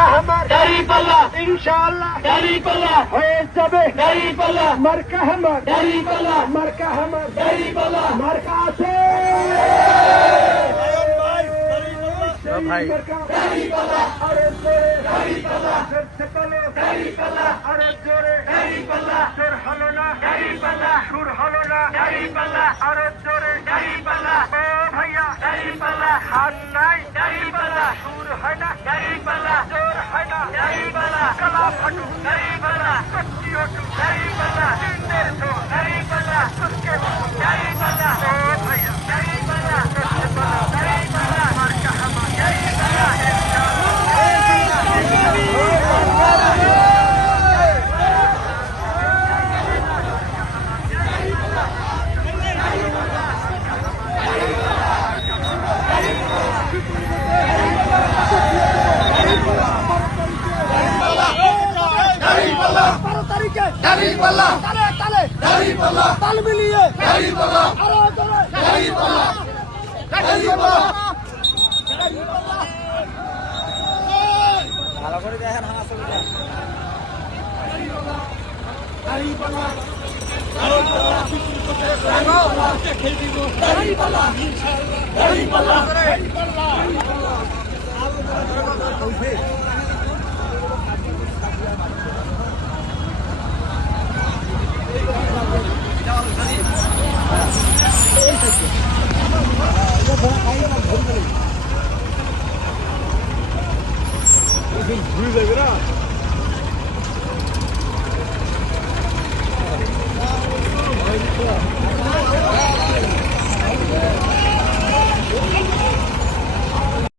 মার্কা হামার দাঁড়িপাল্লা, ইনশাআল্লাহ দাঁড়িপাল্লা হয়ে যাবে, দাঁড়িপাল্লা মার্কা হামার দাঁড়িপাল্লা, মার্কা হামার দাঁড়িপাল্লা, মার্কা আছে ভাই দাঁড়িপাল্লা, আরে জোরে দাঁড়িপাল্লা, জোরছে বলো দাঁড়িপাল্লা, আরে জোরে দাঁড়িপাল্লা, জোর হলো না দাঁড়িপাল্লা, সুর হলো না দাঁড়িপাল্লা, আরে জোরে দাঁড়িপাল্লা, ও ভাইয়া দাঁড়িপাল্লা, হাত নাই দাঁড়িপাল্লা, সুর হয় না দাঁড়িপাল্লা, জোর হয় না দাঁড়িপাল্লা, গলা ফাটু দাঁড়িপাল্লা, শক্তি ওঠু দাঁড়িপাল্লা, চিন্তের তো দাঁড়িপাল্লা, সুরকে দাঁড়িপাল্লা, ও ভাইয়া দাঁড়িপাল্লা, জোরছে বলো দাঁড়িপাল্লা, মার্কা হামা দাঁড়িপাল্লা, দাঁড়িপাল্লা, তালে তালে দাঁড়িপাল্লা, তাল মিলিয়ে দাঁড়িপাল্লা, আরো জোরে দাঁড়িপাল্লা, দাঁড়িপাল্লা, ভালো করে দেখেন হাসা করে দাঁড়িপাল্লা, দাঁড়িপাল্লা, দাঁড়িপাল্লা, দাঁড়িপাল্লা